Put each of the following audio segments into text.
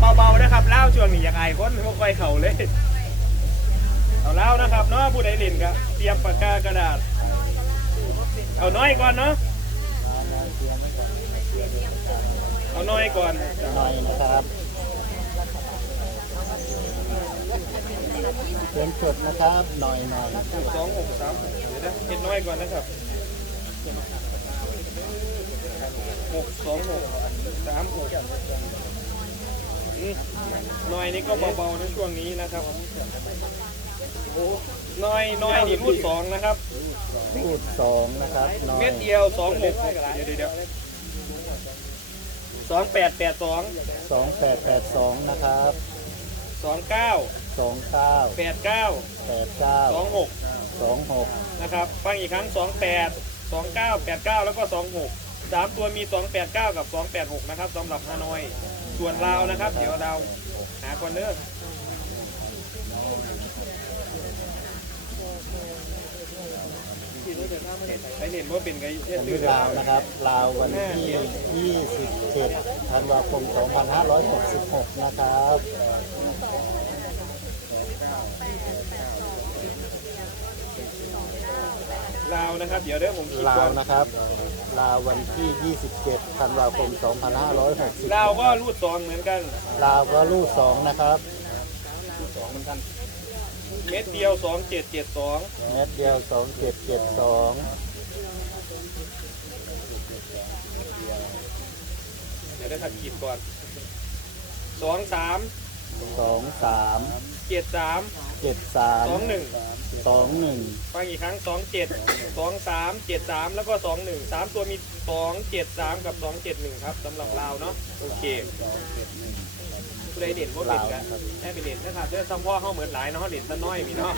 เบาๆนะครับเล่าวช่วงนี้อยากอายคนไม่ค่อยเข่าเลยเอาเล่าวนะครับเนาะผู้ใดเล่นก็เตรียมปากกากระดาษ เอาน้อยก่อนเนาะเอาน้อยก่อนหน่อยนะครับเขียนจดนะครับหน่อยหน่อยสองหกสามเดี๋ยวนะเห็นน้อยก่อนนะครับหกสองหกสามหกอืม น้อยนี่ก็เบาๆนะช่วงนี้นะครับโอ้น้อยน้อยนี่รูดสองนะครับพูดสองนะครับหน่อยเม็ดเดียวสองหกเดี๋ยวเดี๋ยวเดี๋ยวสองแปดแปดสองสองแปดแปดสองนะครับสองเก้าสองเก้าแปดเก้าแปดเก้าสองหกสองหกนะครับ ฟังอีกครั้งสองแปดสองเก้าแปดเก้าแล้วก็สองหก สามตัวมีสองแปดเก้ากับสองแปดหกนะครับสำหรับฮานอย ส่วนลาวนะครับ เดี๋ยวเราหาก่อนเด้อไปเห็นว่าเป็นไงเทศตื่นนลาวนะครับลาววันที่ยี่สิบเจ็ดธันวาคมสองพันห้าร้อยหกสิบหกนะครับ ลาวนะครับ เดี๋ยวเด้อผมคิดลาก่อวนนะครับลาววันที่ 27ธันวาคม 2560ลาวก็รูดซองเหมือนกันลาวก็ลูกสองนะครับเม็ดเดียวสองเจ็ดเจ็ดสองเม็ดเดียว 2772 เดี๋ยวได้ถัดขีดก่อนสองสาม 23เจ็ดสามสองห73นึ่ง21ฟังอีกครั้งสองเจ็ดสองสามเจ็ดสามแล้วก็สองหนึ่งสามตัวมีสองเจ็ดสามกับสองเจ็ดหนึ่งครับสำหรับลาวเนาะโอเคผู้ใดเด่นพวกเด่นกันได้ไปเด่นนะครับเรื่องซัมพ่อเขาเหมือนหลายเนาะเด่นซะน้อยมีเนาะ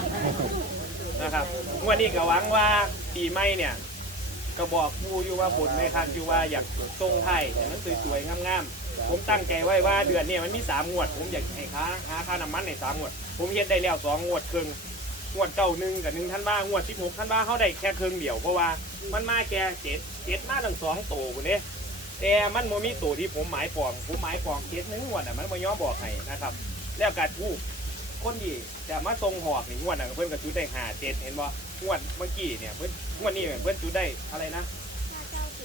นะครับงวันนี้ก็หวังว่าปีใหม่เนี่ยก็บอกผู้อยู่ว่าบนไม่คันอยู่ว่าอยากทรงไทยแต่มันสวยๆงามๆ ผมตั้งใจไว้ว่าเดือนนี้มันมีสามงวด ผมอยากให้ค้าหาค่าน้ำมันในสามงวด ผมเฮ็ดได้แล้วสองงวดครึ่งงวดเก้าหนึ่งกับหนึ่งท่านบ้างวดสิบหกท่านบ้าเขาได้แค่ครึ่งเดียวเพราะว่ามันมาแค่เจ็ดเจ็ดมาทั้งสองตัวคนนี้แต่มันโมมีตัวที่ผมหมายปองผมหมายปองเจ็ดหนึ่งงวดอะมันมาย้อมบอกให้นะครับ แล้วการทูกคนที่จะมาทรงหอกหนี่งงวดน่ะเพื่อนกับจุดได้หาเจ็ดเห็นบ่งวดเมื่อกี้เนี่ยเพื่อนงวดนี้เพื่อนจุดได้อะไรนะ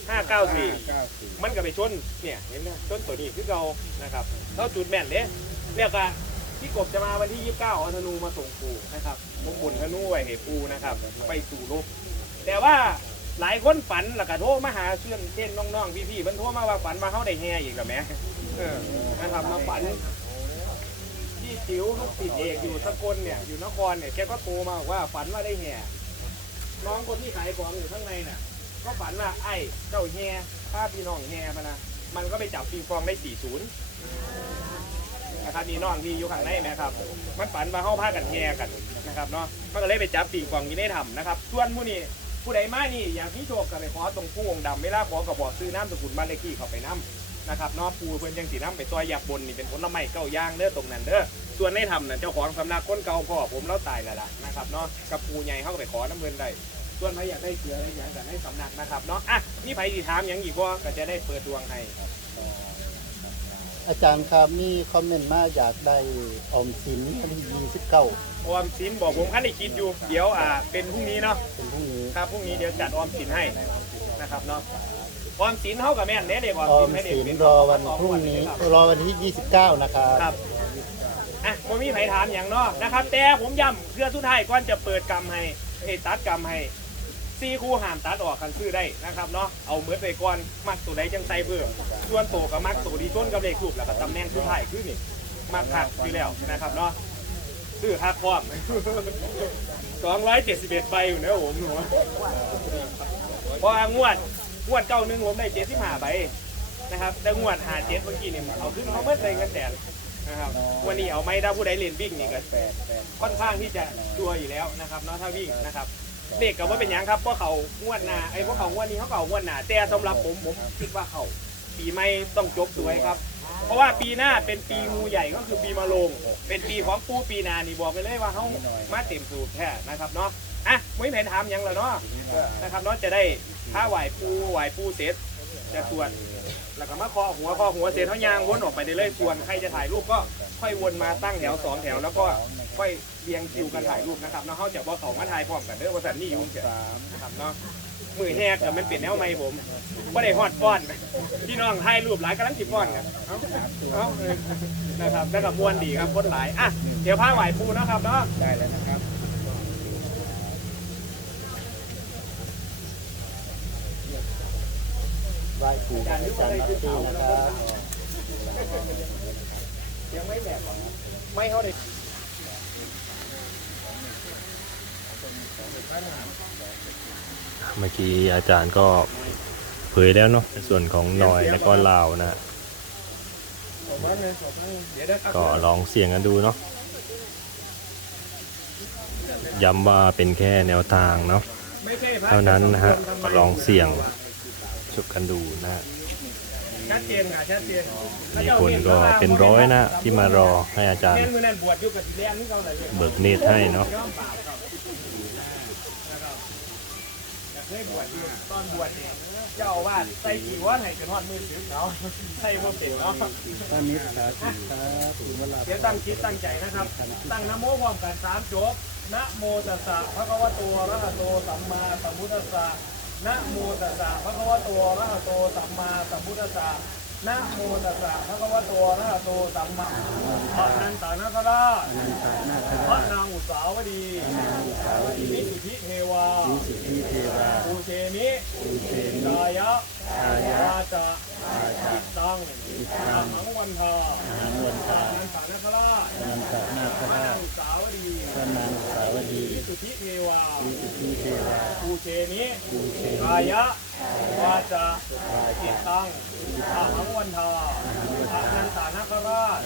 ห้าเก้าสี่มันก็ไปชนเนี่ยเห็นไหมชนตัวนี้คือเรานะครับเราจุดแม่นเด้แล้วก็พี่กบจะมาวันที่ 29เอาธนูมาส่งปูนะครับผมบุญธนูไว้ให้ปูนะครับ ไปสู่รบแต่ว่าหลายคนฝันแล้วก็โทรมาหาเชื่อนเช่นน้องๆพี่ๆมันโทรมาว่าฝันมาเข้าได้แห่อีกแล้วแหม่นะครับมาฝันพี่จิ๋วลูกติดเอกอยู่สกลเนี่ยอยู่นครเนี่ยแกก็โทรมาบอกว่าฝันว่าได้แห่น้องคนที่ขายของอยู่ข้างในน่ะ ก็ฝันว่าไอ้เจ้าแห่ถ้าพี่น้องแห่มานะมันก็ไปจับปิงปองได้40นย์นะครับนี่น้องที่อยู่ข้างในนะครับ มันฝันมาเข้าผ้ากันแห่กันนะครับเนาะมันก็เลยไปจับปีกกองอยินได้ทำนะครับ ส่วนผู้นี้ผู้ใดมานี่อย่างที่โชคกันไปขอตรงผู้องค์ดำเวลาขอกระบอกซื้อน้ำสกุลบ้านเลขที่เขาไปน้ำนะครับเนาะปูเพิ่อนยังสีน้ำไปซอยหยับบนนี่เป็นผลไม้เก้าย่างเด้อตรงนั้นเด้อส่วนในทำน่ะเจ้าของสำนักคนเก่าพ่อผมเล่าตายแล้วล่ะนะครับเนาะกับปูใหญ่เขาก็ไปขอน้ำเพิ่นได้ ส่วนใครอยากได้เสืออะไรอย่างแต่ในสำนักนะครับเนาะอะนี่ไผสีถามหยังอีกว่าก็จะได้เปิดดวงให้อาจารย์ครับนี่คอมเมนต์มาอยากได้ออมสินวันที่29ออมสินบอกผมขั้นได้คิดอยู่ เดี๋ยวอ่าเป็นพรุ่งนี้เนาะเป็นพรุ่งนี้ครับพรุ่งนี้เดี๋ยวจัดออมสินให้นะครับเนาะออมสินเท่ากับแม่นเด้เด็กออมออสิมนให้เด็กสินเป็นรอวันพรุ่งนี้รอวันที่ 29 นะครับครับอะผมมีไผถามอย่างเนาะนะครับ แต่ผมย้ำเพื่อสุดท้ายก่อนจะเปิดกรรมให้เอยตัดกรรมให้ ซีคู่หามตัดออกคันซื้อได้นะครับเนาะเอาเมื่อไปก่อนมักตัวใดจังใส่เพิ่มส่วนโตกับมักตัวดีต้นกับเลขรูปแล้วก็ตำแหน่งสุดท้ายคือนี่มักคักอยู่แล้วนะครับเนาะซื้อค่าคอมสองร้อยเจ็ดสิบเอ็ดใบอยู่นะผมหนูเพราะว่างวดงวดเก้าหนึ่งผมได้เจ็ดสิบห้าใบนะครับแต่งวดหาเจ็ดเมื่อกี้เนี่ยเอาขึ้นเขาเมื่อเลยเงินแสนนะครับวันนี้เอาไม่ได้ผู้ใดเล่นวิ่งนี่ก็ค่อนข้างที่จะชัวร์อยู่แล้วนะครับเนาะถ้าวิ่งนะครับ เลขกับว่าเป็นหยังครับเพราะเขางวดหน้าไอ้พวกเขางวดนี้เขาเก่างวดหน้าแต่สำหรับผมผมคิดว่าเขาปีไม่ต้องจบสวยครับ เพราะว่าปีหน้าเป็นปีงูใหญ่ก็คือปีมะโรงเป็นปีของปูปีนานี่บอกไปเลยว่าเขามาเต็มสูตรแค่นะครับเนาะอะไม่เห็นถามหยังแล้วเนาะนะครับเนาะจะได้ถ้าไหวปูไหวปูเสร็จจะตรวจ แล้วก็มาเคอหัวเคอหัวเสร็จเขายางวนออกไปได้เลยส่วนใครจะถ่ายรูปก็ ค่อยวนมาตั้งแถวสองแถวแล้วก็ค่อยเรียงคิวกันถ่ายรูปนะครับเนาะเขาจะบอกเขามาถ่ายพร้อมกันเด้อว่าสันนี่ยุ่งเสียนะครับเนาะมือแหกแต่มันเปลี่ยนแนวไม่ผมไม่ได้ฮอดป้อนพี่น้องถ่ายรูปหลายกำลังจิบป้อนกันเอ้าเอ้านะครับแล้วก็มวนดีครับคนหลายอะเดี๋ยวผ้าไหวปูนะครับเนาะได้แล้วนะครับไหว้ครูกับอาจารย์นัตตี้นะครับ แบบหรอไม่เขาเด็กเมื่อกี้อาจารย์ก็เผยแล้วเนาะในส่วนของหน่อยและก็ลาวนะ ก็ลองเสี่ยงกันดูเนาะย้ำว่าเป็นแค่แนวทางเนาะเท่านั้นนะฮะก็ลองเสี่ยงสุกกันดูนะฮะ ชัดเจนค่ะชัดเจนมีคนก็เป็นร้อยนะที่มารอให้อาจารย์แม่นมือนั่นบวชอยู่กับสีแดงนี่เขาไหนเนี่ยเบิกเนตรให้เนาะย่อมบาปครับนะครับอยากให้บวชอยู่ตอนบวชเนี่ยเจ้าอาวาสใส่กี่วันให้จนทอดมือถือเนาะใส่พวกเต็มเนาะตอนนี้สาธุครับถึงเวลาเดี๋ยวตั้งคิดตั้งใจนะครับ ตั้งนะโมพร้อมกันสามจบนะโมตัสสะพระคะวะโตอะระหะโตสัมมาสัมพุทธัสสะ นะโมตัสสะพระคะวะโตอะระหะโตสัมมาสัมพุทธัสสะนะโมตัสสะพระคะวะโตอะระหะโตสัมมาพระนันตานาคราชพระนางอุสาวดีนิสุทธิเทวาที่เทวาปูเชมิกายะวาจาจิตตังอาหังวันทาหางวันพระตานันตานาคราชนันตนาคพระราชนางอุสาวดีพระนาง สุทธิเทวาที่เทวาปูเชนิกายะวาจาจิตตังอาหังวันทาอานันตานาคราช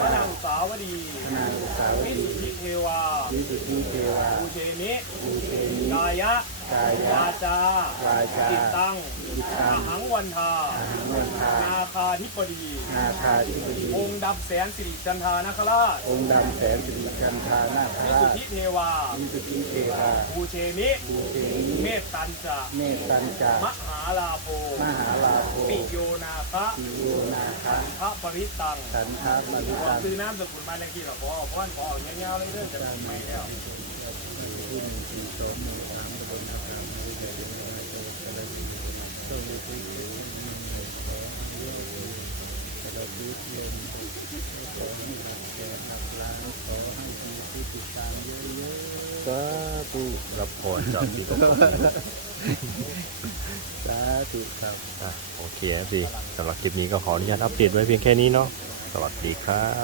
พระนางสาวดีนางสาวนิดีสุทธิเทวาที่สุธิเทวาปูเชมิภูเทนีกายะ กายวาจาวาจาจิตตังจิตตัอางหังวันทาหางวันทานาคาธิปดี นาคาธิบดี องค์ดับแสนสิริจันทานาคราชองค์ดำแสนสิริจันทานาควิราสุทชธิเทวาวิสุทธิเทวาภูเชมิภูเทนีเมตตันจะเมตตัญจามหาลาโภมหาลาโภปิโยนาคะปิโยนาคาพระปริตังสันทามาริขอตังซื้อน้ำสกุลมาเลขที่เราพอเพราะว่าพอเงี้ยาวๆเลยเรื่องจะไม่แล้ว ที่หนึ่งสี่สองหนึ่งสามตะบนนาคามาริเดชนาโจกระดิ่งโซลิติเกนขอให้เยอะกระดิ่งเย็นขอให้หลักแสนหลักล้านขอให้มีผู้ติดตามเยอะๆสาธุรับพรจากที่ตกสาธุครับอะโอเคครับพี่สำหรับคลิปนี้ก็ขออนุญาตอัปเดตไว้เพียงแค่นี้เนาะสวัสดีครับ